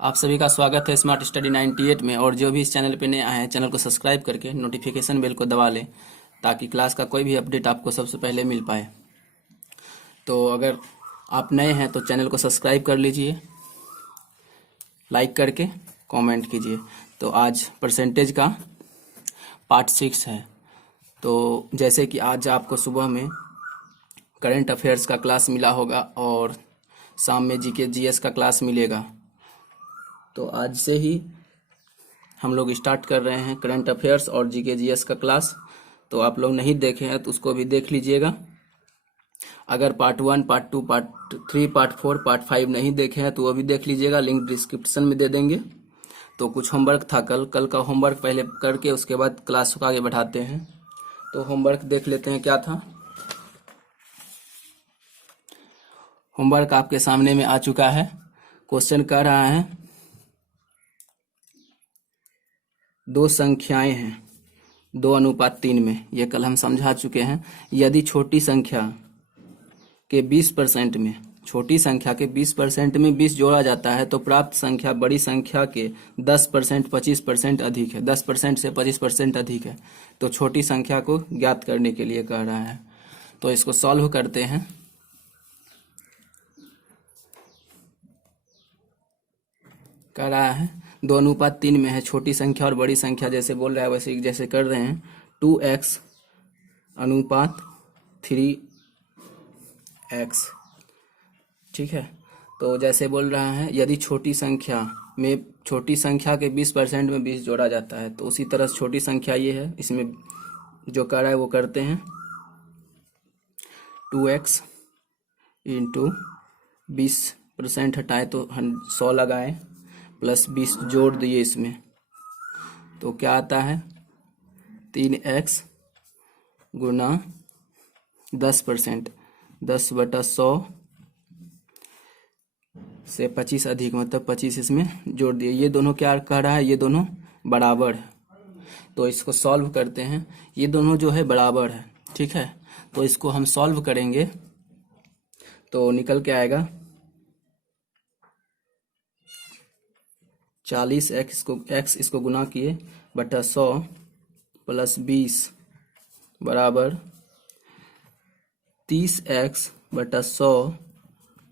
आप सभी का स्वागत है स्मार्ट स्टडी 98 में। और जो भी इस चैनल पे नए आए हैं, चैनल को सब्सक्राइब करके नोटिफिकेशन बेल को दबा लें ताकि क्लास का कोई भी अपडेट आपको सबसे पहले मिल पाए। तो अगर आप नए हैं तो चैनल को सब्सक्राइब कर लीजिए, लाइक करके कमेंट कीजिए। तो आज परसेंटेज का पार्ट 6 है। तो जैसे कि आज आपको सुबह में करंट अफेयर्स का क्लास मिला होगा और शाम में जीके जीएस का क्लास मिलेगा। तो आज से ही हम लोग स्टार्ट कर रहे हैं करंट अफेयर्स और जीके जीएस का क्लास। तो आप लोग नहीं देखे हैं तो उसको भी देख लीजिएगा। अगर part 1, part 2, part 3, part 4, part 5 नहीं देखे हैं तो वो भी देख लीजिएगा, लिंक डिस्क्रिप्शन में दे देंगे। तो कुछ होमवर्क था कल का होमवर्क पहले करके उसके बाद क्लास को आगे बढ़ाते हैं। तो होमवर्क देख लेते हैं क्या था। होमवर्क आपके सामने में आ चुका है। क्वेश्चन कह रहा है दो संख्याएं हैं 2:3 में। ये कल हम समझा चुके हैं। यदि छोटी संख्या के 20% में छोटी संख्या के 20% में 20 जोड़ा जाता है तो प्राप्त संख्या बड़ी संख्या के 10%, 25% अधिक है। 10% से 25% अधिक है। तो छोटी संख्या को ज्ञात करने के लिए कह रहा है। तो इसको सॉल्व करते हैं। कह रहा है 2:3 में है। छोटी संख्या और बड़ी संख्या जैसे बोल रहा है वैसे जैसे कर रहे हैं 2x/3x। ठीक है। तो जैसे बोल रहा है यदि छोटी संख्या के 20% में 20 जोड़ा जाता है तो उसी तरह छोटी संख्या ये है। इसमें जो कर रहा है वो करते हैं 2x इंटू 20% हटाए तो 100 लगाए प्लस 20 जोड़ दिए इसमें तो क्या आता है 3x गुना 10%। 10/100 से 25 अधिक मतलब 25 इसमें जोड़ दिए। ये दोनों क्या कह रहा है, ये दोनों बराबर है। तो इसको सॉल्व करते हैं। ये दोनों जो है बराबर है। ठीक है। तो इसको हम सॉल्व करेंगे तो निकल के आएगा 40x इसको गुना किए बटा 100 प्लस 20 बराबर 30x/100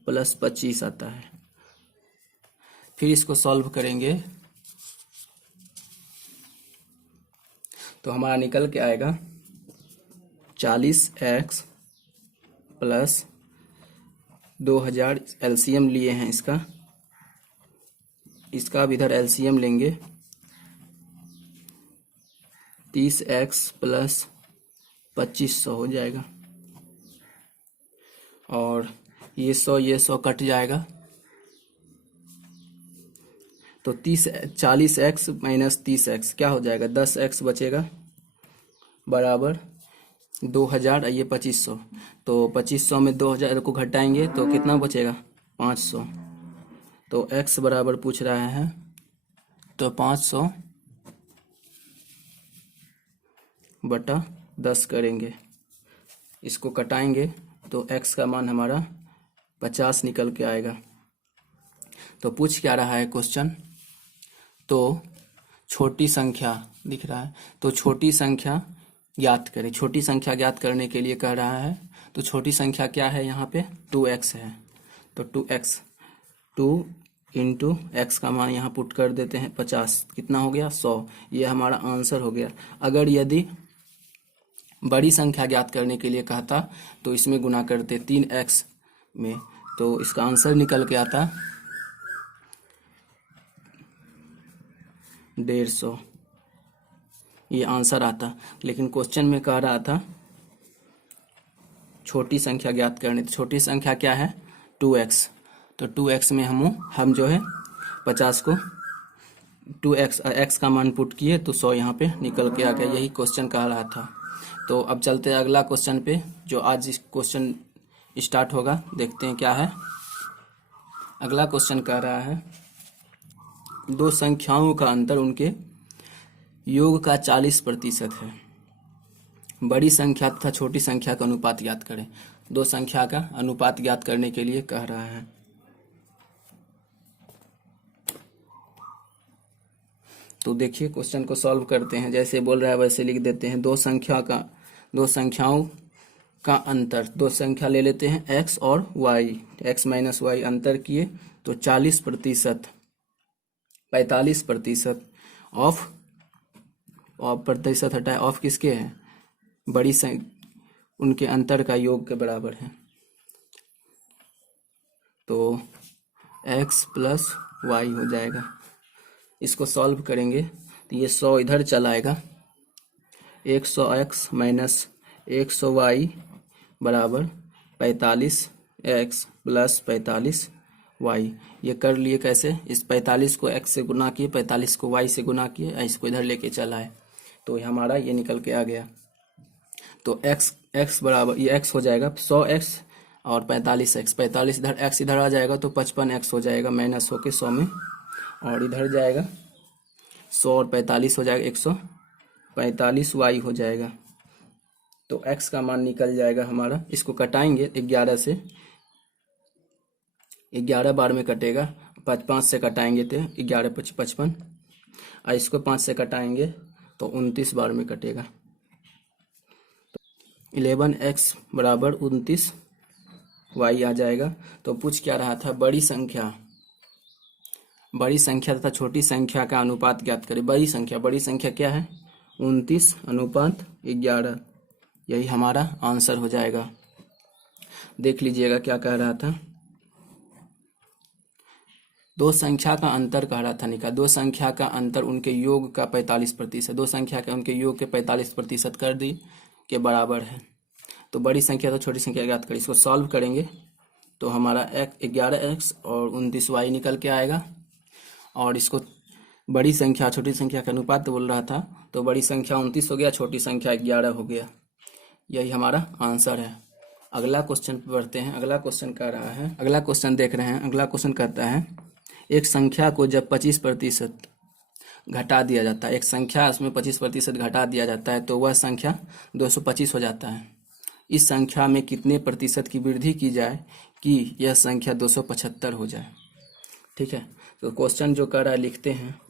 प्लस 25 आता है। फिर इसको सॉल्व करेंगे तो हमारा निकल के आएगा 40x प्लस 2000। एलसीएम लिए हैं इसका भी इधर एलसीएम लेंगे 30x प्लस 2500 हो जाएगा और ये 100 कट जाएगा तो 40x माइनस 30x क्या हो जाएगा 10x बचेगा बराबर 2000। ये 2500 तो 2500 में 2000 को घटाएंगे तो कितना बचेगा 500। तो x बराबर पूछ रहा है तो 500/10 करेंगे। इसको कटाएंगे तो x का मान हमारा 50 निकल के आएगा। तो पूछ क्या रहा है क्वेश्चन, तो छोटी संख्या दिख रहा है तो छोटी संख्या ज्ञात करें। छोटी संख्या ज्ञात करने के लिए कह रहा है। तो छोटी संख्या क्या है यहाँ पे 2x है। तो 2x 2 इंटू एक्स का मान यहाँ पुट कर देते हैं 50। कितना हो गया 100। ये हमारा आंसर हो गया। अगर यदि बड़ी संख्या ज्ञात करने के लिए कहता तो इसमें गुना करते 3x में तो इसका आंसर निकल के आता 150। ये आंसर आता। लेकिन क्वेश्चन में कह रहा था छोटी संख्या ज्ञात करने। तो छोटी संख्या क्या है 2x। तो 2x में हम जो है 50 को 2x का मान पुट किए तो 100 यहाँ पे निकल के आ गया। यही क्वेश्चन कह रहा था। तो अब चलते हैं अगला क्वेश्चन पे जो आज इस क्वेश्चन स्टार्ट होगा। देखते हैं क्या है। अगला क्वेश्चन कह रहा है दो संख्याओं का अंतर उनके योग का 40% है। बड़ी संख्या तथा छोटी संख्या का अनुपात ज्ञात करें। दो संख्या का अनुपात ज्ञात करने के लिए कह रहा है। तो देखिए क्वेश्चन को सॉल्व करते हैं, जैसे बोल रहा है वैसे लिख देते हैं। दो संख्याओं का अंतर, दो संख्या ले लेते हैं x और y, x माइनस वाई अंतर किए तो 40%, 45% ऑफ प्रतिशत हटाए ऑफ किसके हैं, बड़ी उनके अंतर का योग के बराबर है। तो x प्लस वाई हो जाएगा। इसको सॉल्व करेंगे तो ये 100 इधर चला आएगा, 100x माइनस 100y बराबर 45x प्लस 45y। ये कर लिए कैसे, इस 45 को x से गुना किए, 45 को y से गुना किए, इसको इधर लेके चला है तो हमारा ये निकल के आ गया। तो x बराबर ये x हो जाएगा 100x और 45x, 45 इधर x इधर आ जाएगा तो 55x हो जाएगा, माइनस होके 100 में, और इधर जाएगा 100 और 45 हो जाएगा 145y हो जाएगा। तो x का मान निकल जाएगा हमारा, इसको कटाएंगे 11 से, 11 बार में कटेगा, 5 से कटाएंगे तो 11 × 5 = 55, और इसको 5 से कटाएंगे तो 29 बार में कटेगा। तो 11x बराबर 29y आ जाएगा। तो पूछ क्या रहा था, बड़ी संख्या तथा छोटी संख्या का अनुपात ज्ञात करें। बड़ी संख्या क्या है, 29:11, यही हमारा आंसर हो जाएगा। देख लीजिएगा क्या कह रहा था, दो संख्या का अंतर कह रहा था निकाल, दो संख्या का अंतर उनके योग का 45%, दो संख्या के उनके योग के 45% कर दी के बराबर है। तो बड़ी संख्या तो छोटी संख्या ज्ञात करें। इसको सॉल्व करेंगे तो हमारा 11x और 29y निकल के आएगा, और इसको बड़ी संख्या छोटी संख्या का अनुपात तो बोल रहा था, तो बड़ी संख्या 29 हो गया, छोटी संख्या 11 हो गया, यही हमारा आंसर है। अगला क्वेश्चन पे बढ़ते हैं। अगला क्वेश्चन कह रहा है, अगला क्वेश्चन देख रहे हैं। अगला क्वेश्चन कहता है, एक संख्या को जब 25% घटा दिया जाता है, एक संख्या उसमें 25% घटा दिया जाता है तो वह संख्या 225 हो जाता है। इस संख्या में कितने प्रतिशत की वृद्धि की जाए कि यह संख्या 275 हो जाए। ठीक है, तो क्वेश्चन जो कर रहा है लिखते हैं,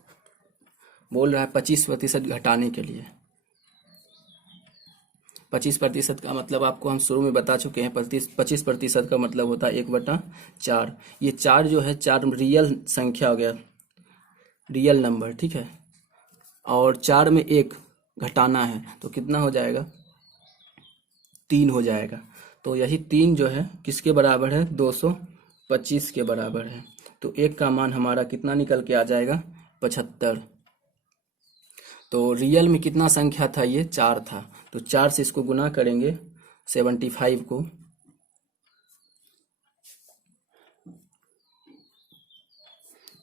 बोल रहा है 25% घटाने के लिए। 25% का मतलब आपको हम शुरू में बता चुके हैं, 25% का मतलब होता है 1/4। ये 4 जो है 4 रियल संख्या हो गया, रियल नंबर, ठीक है, और 4 में 1 घटाना है तो कितना हो जाएगा, 3 हो जाएगा। तो यही 3 जो है किसके बराबर है, 225 के बराबर है। तो 1 का मान हमारा कितना निकल के आ जाएगा, 75। तो रियल में कितना संख्या था, ये 4 था, तो 4 से इसको गुना करेंगे 75 को,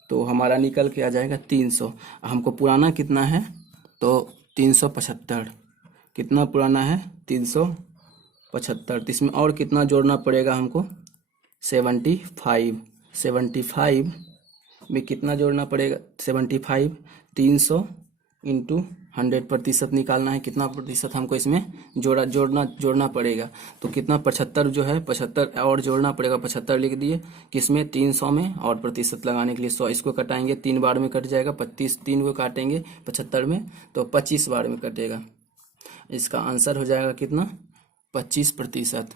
तो हमारा निकल के आ जाएगा 300। हमको पुराना कितना है, तो 375, कितना पुराना है, 375। तो इसमें और कितना जोड़ना पड़ेगा हमको, 75 में कितना जोड़ना पड़ेगा, 75, 300 इंटू 100% निकालना है, कितना प्रतिशत हमको इसमें जोड़ना पड़ेगा। तो कितना, 75 जो है, 75 और जोड़ना पड़ेगा, 75 लिख दिए, किसमें, 300 में, और प्रतिशत लगाने के लिए 100। इसको कटाएंगे 3 बार में कट जाएगा, 3 को काटेंगे 75 में तो 25 बार में कटेगा। इसका आंसर हो जाएगा कितना, 25%,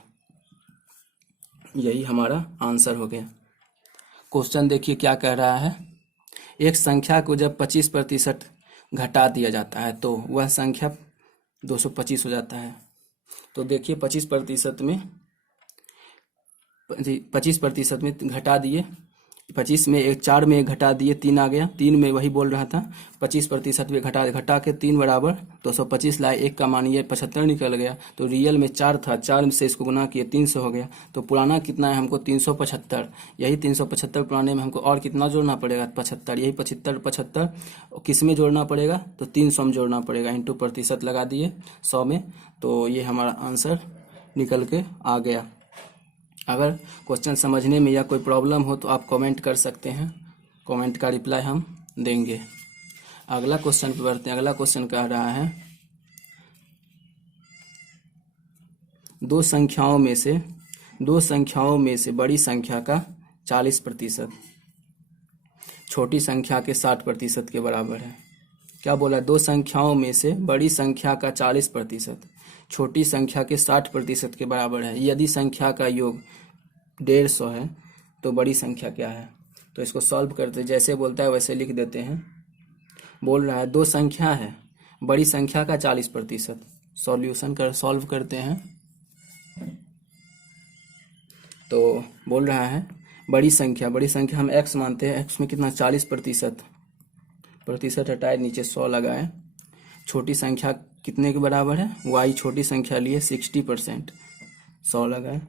यही हमारा आंसर हो गया। क्वेश्चन देखिए क्या कह रहा है, एक संख्या को जब 25% घटा दिया जाता है तो वह संख्या 225 हो जाता है। तो देखिए 25% में घटा दिए, 25 में 4 में 1 घटा दिए, 3 आ गया, 3 में वही बोल रहा था, 25% में घटा के 3 बराबर 225 लाए, 1 का मान ये 75 निकल गया। तो रियल में 4 था, 4 से इसको गुना किए 300 हो गया। तो पुराना कितना है हमको, 375, यही 375 पुराने में हमको और कितना जोड़ना पड़ेगा, 75, यही 75 किस में जोड़ना पड़ेगा, तो 300 में जोड़ना पड़ेगा, इंटू प्रतिशत लगा दिए 100 में, तो ये हमारा आंसर निकल के आ गया। अगर क्वेश्चन समझने में या कोई प्रॉब्लम हो तो आप कमेंट कर सकते हैं, कमेंट का रिप्लाई हम देंगे। अगला क्वेश्चन पे बढ़ते हैं। अगला क्वेश्चन कह रहा है, दो संख्याओं में से बड़ी संख्या का 40% छोटी संख्या के 60% के बराबर है। क्या बोला, दो संख्याओं में से बड़ी संख्या का 40% छोटी संख्या के 60% के बराबर है। यदि संख्या का योग 150 है तो बड़ी संख्या क्या है। तो इसको सॉल्व करते, जैसे बोलता है वैसे लिख देते हैं। बोल रहा है दो संख्या है, बड़ी संख्या का 40%। सॉल्व करते हैं। तो बोल रहा है बड़ी संख्या हम x मानते हैं, x में कितना 40%, प्रतिशत हटाए नीचे 100 लगाए। छोटी संख्या कितने के बराबर है, y छोटी संख्या लिए 60%, 100 लगाए।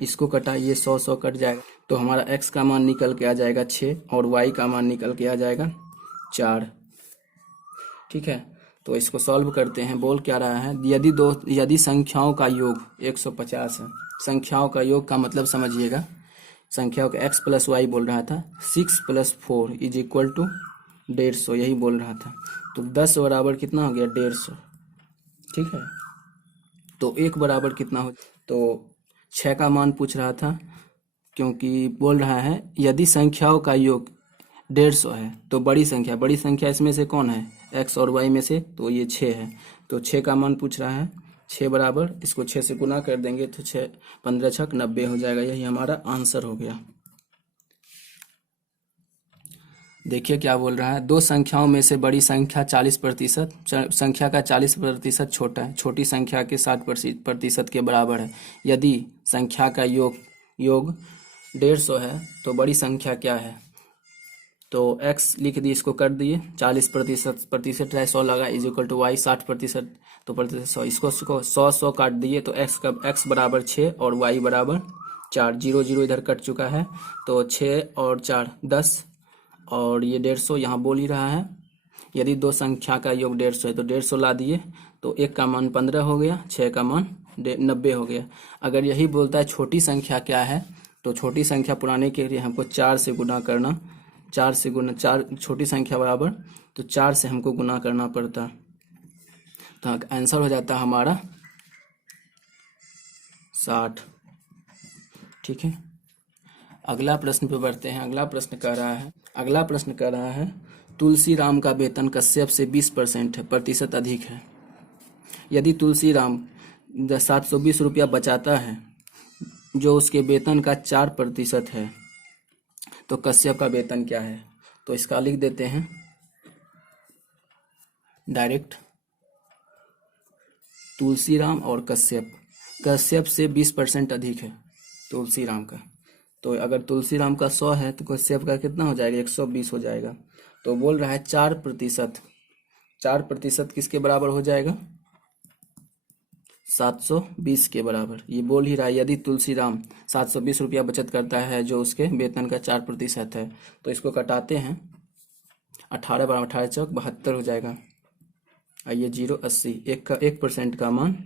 इसको कटाइए, 100 कट जाएगा तो हमारा x का मान निकल के आ जाएगा 6 और y का मान निकल के आ जाएगा 4। ठीक है, तो इसको सॉल्व करते हैं। बोल क्या रहा है, यदि संख्याओं का योग 150 है। संख्याओं का योग का मतलब समझिएगा, संख्याओं का x प्लस वाई बोल रहा था, 6 + 4 = 150, यही बोल रहा था। तो 10 बराबर कितना हो गया, 150। ठीक है, तो 1 बराबर कितना हो, तो 6 का मान पूछ रहा था, क्योंकि बोल रहा है यदि संख्याओं का योग 150 है तो बड़ी संख्या इसमें से कौन है, x और y में से, तो ये 6 है। तो 6 का मान पूछ रहा है, 6 बराबर, इसको 6 से गुना कर देंगे तो 6 15 छक 90 हो जाएगा। यही हमारा आंसर हो गया। देखिए क्या बोल रहा है, दो संख्याओं में से बड़ी संख्या 40%, संख्या का 40% छोटा है, छोटी संख्या के 60% के बराबर है। यदि संख्या का योग 150 है तो बड़ी संख्या क्या है। तो x लिख दिए, इसको कर दिए, 40% है, 100 लगा = y 60%, तो प्रतिशत 100, इसको 100 काट दिए तो x बराबर 6 और y बराबर 4, 0 0 इधर कट चुका है, तो 6 और 4 10, और ये 150 यहाँ बोल ही रहा है। यदि दो संख्या का योग 150 है तो 150 ला दिए तो 1 का मान 15 हो गया, 6 का मान 90 हो गया। अगर यही बोलता है छोटी संख्या क्या है, तो छोटी संख्या पुराने के लिए हमको 4 से गुना करना, 4 छोटी संख्या बराबर, तो 4 से हमको गुना करना पड़ता, तो आंसर हो जाता हमारा 60। ठीक है, अगला प्रश्न पे बढ़ते हैं। अगला प्रश्न कह रहा है तुलसी राम का वेतन कश्यप से 20% है, प्रतिशत अधिक है। यदि तुलसी राम 720 रुपया बचाता है जो उसके वेतन का 4% है, तो कश्यप का वेतन क्या है। तो इसका लिख देते हैं डायरेक्ट, तुलसीराम और कश्यप से 20% अधिक है तुलसीराम का। तो अगर तुलसीराम का 100 है तो कश्यप का कितना हो जाएगा, 120 हो जाएगा। तो बोल रहा है 4% किसके बराबर हो जाएगा, 720 के बराबर। ये बोल ही रहा है यदि तुलसीराम 720 रुपया बचत करता है जो उसके वेतन का 4% है। तो इसको कटाते हैं, 18 × 18 = 72 हो जाएगा। आइए 0 80, 1% का मान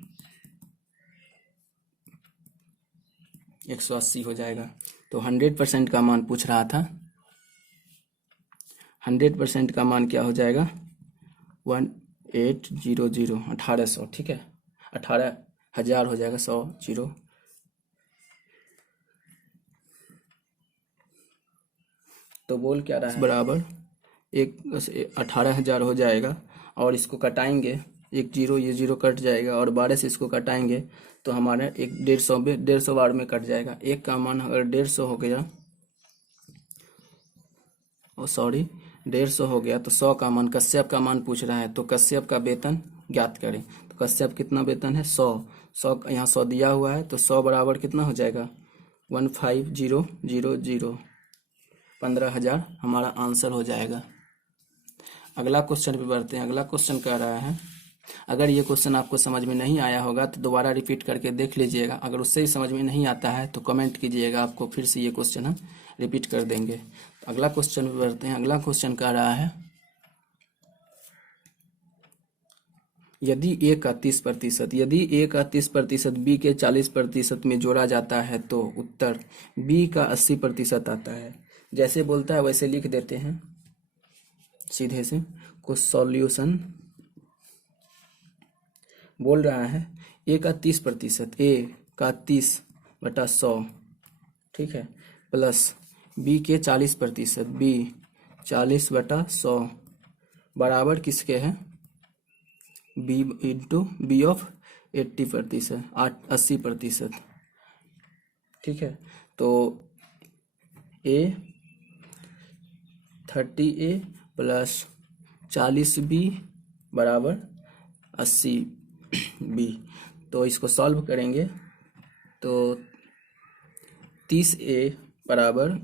180 हो जाएगा। तो 100% का मान पूछ रहा था, 100% का मान क्या हो जाएगा, 1800, 1800। ठीक है, 18,000 हो जाएगा, 100 0। तो बोल क्या रहा है, बराबर 18,000 हो जाएगा। और इसको कटाएंगे, 1 0, ये 0 कट जाएगा, और 12 से इसको कटाएंगे तो हमारा 150 बार में कट जाएगा। 1 का मान अगर 150 हो गया, 150 हो गया, तो 100 का मान, कश्यप का मान पूछ रहा है, तो कश्यप का वेतन ज्ञात करें। तो कश्यप कितना वेतन है, 100 यहाँ 100 दिया हुआ है, तो 100 बराबर कितना हो जाएगा, 15,000, 15,000 हमारा आंसर हो जाएगा। अगला क्वेश्चन पे बढ़ते हैं। अगला क्वेश्चन कह रहा है, अगर ये क्वेश्चन आपको समझ में नहीं आया होगा तो दोबारा रिपीट करके देख लीजिएगा। अगर उससे भी समझ में नहीं आता है तो कमेंट कीजिएगा, आपको फिर से ये क्वेश्चन हम रिपीट कर देंगे। अगला क्वेश्चन पे बढ़ते हैं। अगला क्वेश्चन कह रहा है, यदि a का 30% b के 40% में जोड़ा जाता है तो उत्तर b का 80% आता है। जैसे बोलता है वैसे लिख देते हैं सीधे से। कुछ सॉल्यूशन बोल रहा है a का 30%, ठीक है, प्लस b के 40%, b 40/100 बराबर किसके है, बी इंटू बी ऑफ 80%, 80%। ठीक है, तो ए 30A प्लस 40B बराबर 80B। तो इसको सॉल्व करेंगे तो 30A बराबर,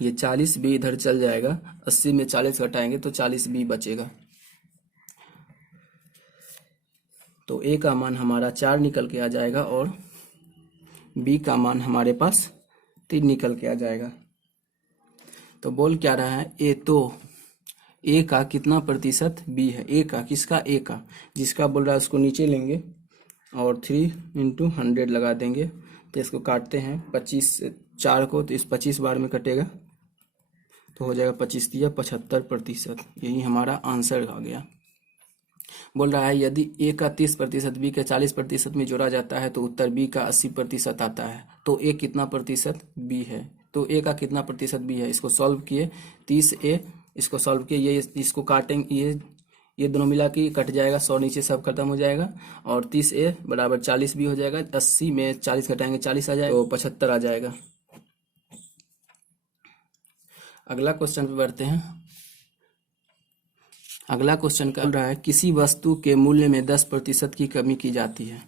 ये 40B इधर चल जाएगा, 80 में 40 घटाएंगे तो 40B बचेगा। तो A का मान हमारा 4 निकल के आ जाएगा और B का मान हमारे पास 3 निकल के आ जाएगा। तो बोल क्या रहा है, A तो A का कितना प्रतिशत B है, A का किसका, A का, जिसका बोल रहा है उसको नीचे लेंगे और 3 × 100 लगा देंगे। तो इसको काटते हैं 25 4 को, तो इस 25 बार में कटेगा तो हो जाएगा 25 दिया 75%। यही हमारा आंसर आ गया। बोल रहा है यदि A का 30% B के 40% में जोड़ा जाता है तो उत्तर B का 80% आता है। तो A कितना प्रतिशत B है, तो A का कितना प्रतिशत B है। इसको सॉल्व किए 30A, इसको सॉल्व किए, ये इसको काटेंगे, ये दोनों मिला के कट जाएगा, 100 नीचे सब खत्म हो जाएगा और 30A बराबर 40B हो जाएगा। 80 में 40 घटाएंगे 40 आ जाएगा, तो 75 आ जाएगा। अगला क्वेश्चन पे बढ़ते हैं। अगला क्वेश्चन कर रहा है किसी वस्तु के मूल्य में 10% की कमी की जाती है।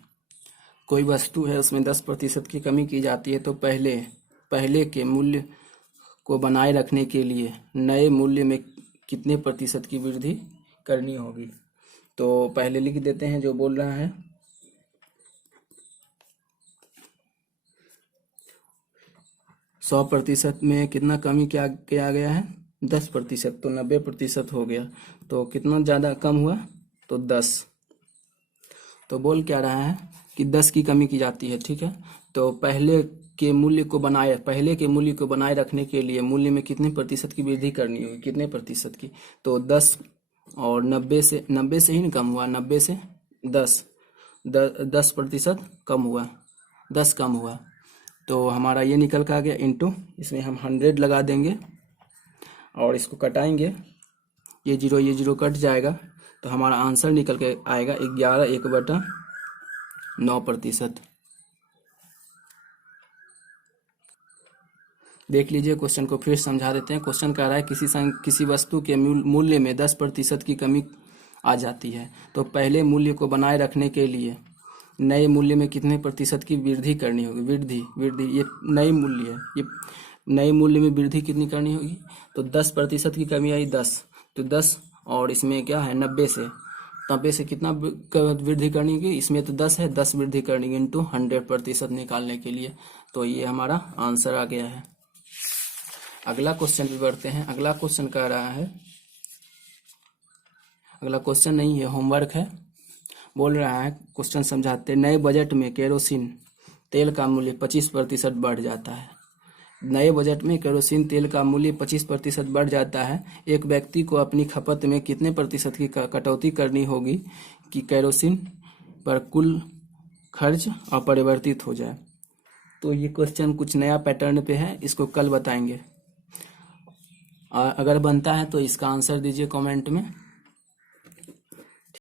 कोई वस्तु है उसमें 10% की कमी की जाती है, तो पहले के मूल्य को बनाए रखने के लिए नए मूल्य में कितने प्रतिशत की वृद्धि करनी होगी। तो पहले लिख देते हैं जो बोल रहा है, सौ प्रतिशत में कितना कमी किया गया है, 10%, तो 90% हो गया। तो कितना ज़्यादा कम हुआ, तो 10। तो बोल क्या रहा है कि 10 की कमी की जाती है। ठीक है, तो पहले के मूल्य को बनाए रखने के लिए मूल्य में कितने प्रतिशत की वृद्धि करनी होगी, कितने प्रतिशत की, तो 10 और 90 से ही कम हुआ, 90 से 10% कम हुआ, 10 कम हुआ। तो हमारा ये निकल के आ गया, इंटू इसमें हम 100 लगा देंगे और इसको कटाएंगे, ये जीरो कट जाएगा। तो हमारा आंसर निकल के आएगा 11/9%। देख लीजिए क्वेश्चन को फिर समझा देते हैं। क्वेश्चन कह रहा है किसी वस्तु के मूल्य में 10% की कमी आ जाती है, तो पहले मूल्य को बनाए रखने के लिए नए मूल्य में कितने प्रतिशत की वृद्धि करनी होगी। वृद्धि ये नई मूल्य है, ये नए मूल्य में वृद्धि कितनी करनी होगी, तो 10% की कमी आई 10, तो 10 और इसमें क्या है 90 से कितना वृद्धि करनी होगी, इसमें तो 10 है, 10 वृद्धि करनी है इंटू 100% निकालने के लिए। तो ये हमारा आंसर आ गया है। अगला क्वेश्चन पे बढ़ते हैं। अगला क्वेश्चन कह रहा है, अगला क्वेश्चन नहीं है, होमवर्क है। बोल रहा है, क्वेश्चन समझाते, नए बजट में केरोसिन तेल का मूल्य 25% बढ़ जाता है। नए बजट में केरोसिन तेल का मूल्य 25% बढ़ जाता है। एक व्यक्ति को अपनी खपत में कितने प्रतिशत की कटौती करनी होगी कि केरोसिन पर कुल खर्च अपरिवर्तित हो जाए। तो ये क्वेश्चन कुछ नया पैटर्न पे है, इसको कल बताएंगे। अगर बनता है तो इसका आंसर दीजिए कमेंट में।